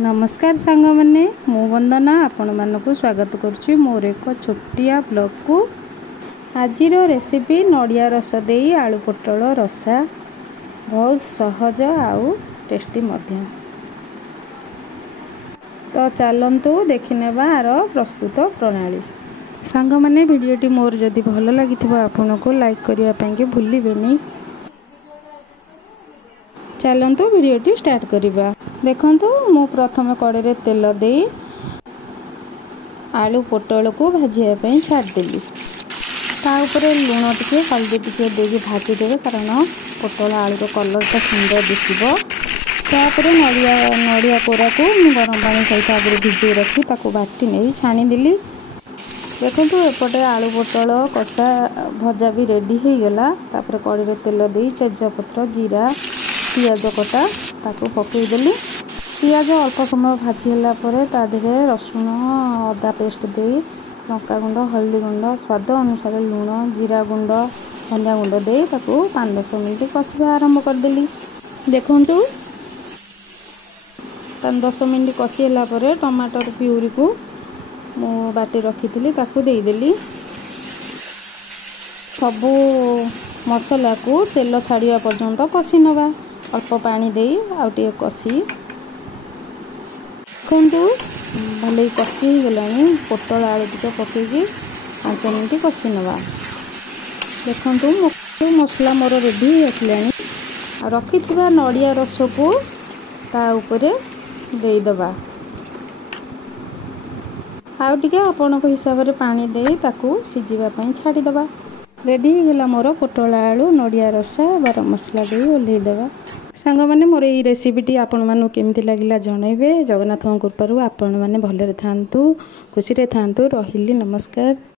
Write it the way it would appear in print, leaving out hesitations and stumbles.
नमस्कार सांग मैंने मु वंदना आपण मानक स्वागत करुच्ची मोर एक छोटिया ब्लॉग को। आज रेसिपी नड़िया रस दे आलू पोटल रसा बहुत सहज आउ टेस्टी मध्य। तो चलतु देखने आर प्रस्तुत प्रणाली। सांग मैंने वीडियोटी मोर जदि भल लगी आपन को लाइक करने भूलें। चलतु वीडियोटी स्टार्ट करवा। देखंतु मु प्रथम कड़े रे तेल दे आलू पोटल को भाजिया छाड़देली। ता उपरे लुण टिके हल्दी टिके देके भाजीदेवे कारण पोटल आलू कलर टा सुंदर दिखिबो। तापरे नड़िया कोरा को गरम पानी सहित आगे भिजे रखी ताको बाटी नहीं छाणीदेली। देखंतु एपटे आलू पोटल कषा भजा भी रेडी हो गला। तापरे कड़े रे तेल दे तेजपत्र जीरा पियाज कटा ताको पकईदेली। पियाज अल्प समय भाजीला तादेहे रसुण अदा पेस्ट दे लंका गुंड हल्दी गुंड स्वाद अनुसार लुण जीरा गुंड धनिया गुंड दे ताको 5-10 मिनट कषा आरंभ करदेली। देखंतु 5-10 मिनट कषीला टमाटर प्यूरी को मु बाटी रखी ताको देदेली। सबू मसला को तेल छाड़ा पर्यंत कषि नवा अल्प पानी दे आउटे कषि देखु भले कषि गला पोटल आलू टिके पकईकि 5 मिनट कषि नवा। देखु मसला मोर रेडी आसला रखि नड़िया रस को ता उपरे देदबा आउ टिके आपण हिसाब से पानी दे ताकू सिझापी छाड़ीदबा। रेडी होगा मोर पोटल आलू नड़िया रसा गरम मसला दे ओल्लैदेवा। सांग मैंने मोर ये रेसिपीटी आपण मानू केमती लगिला जनइबे। जगन्नाथ कृपारू आपण मैंने भलरे थांतु खुशी रे थांतु। रहिली नमस्कार।